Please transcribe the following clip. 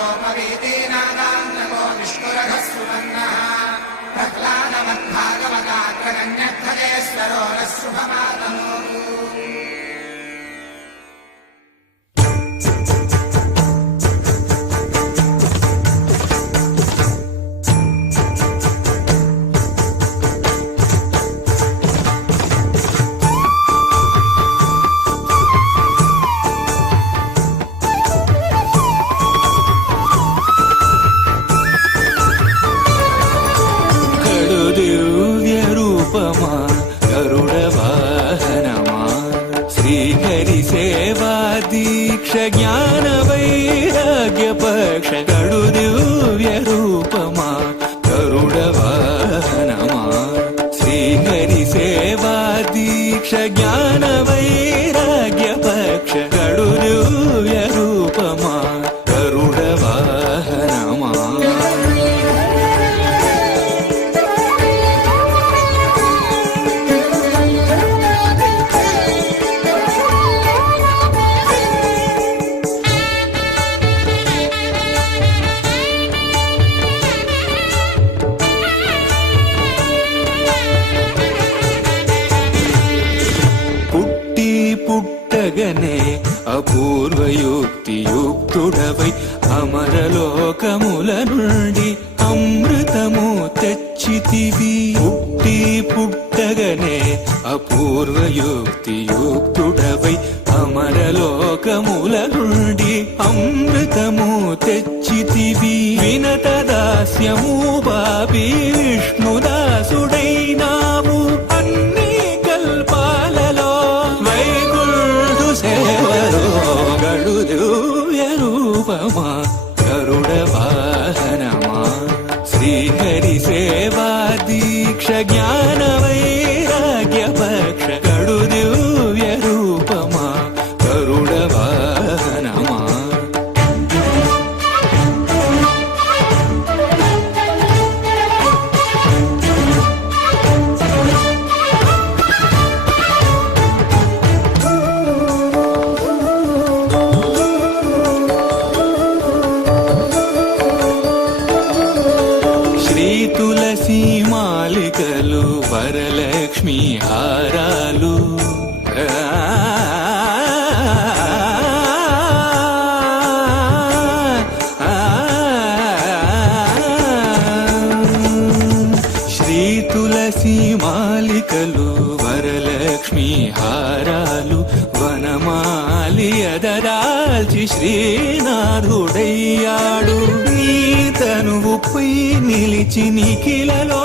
गोपवीतीनादान्नको विष्णुरघस्सुमन्नः प्रह्लादमद्भागवताग्रगण्यध्वजेश्वरो नः शुभमातनोतु। दीक्ष ज्ञान वैराग्य पक्ष कड़ु दिव्य रूपमा गरुड़ वाहनमा श्रीहरि सेवा दीक्ष ज्ञान वैराग्य पक्ष कड़ु दिव्य रूपमा गरुड़ वाहनमा। పుట్టగనే అపూర్వయుక్తి యుక్తుడవై అమరలోకముల నుండి అమృతము తెచ్చితివి. పుట్టగనే అపూర్వయుక్తి యుక్తుడవై అమరలోకముల నుండి అమృతము తెచ్చితివి. వినత దాస్యము బాబి విష్ణుదాసుడైనావు అన్ని కల్పాలలో గడు దివ్య రూపమా గరుడ వాహనమా శ్రీహరి సేవా దీక్ష జ్ఞాన వైరాగ్య పక్ష గడు దివ్య రూపమా గరుడ వాహనమా. తులసి మాలికలు వరలక్ష్మి హారాలు శ్రీ తులసి మాలికలు వరలక్ష్మి హారాలు వనమాలి అదరాల్చి శ్రీనాథుడయ్యాడు. నీ తనువుపై నిలిచి నిఖిలలో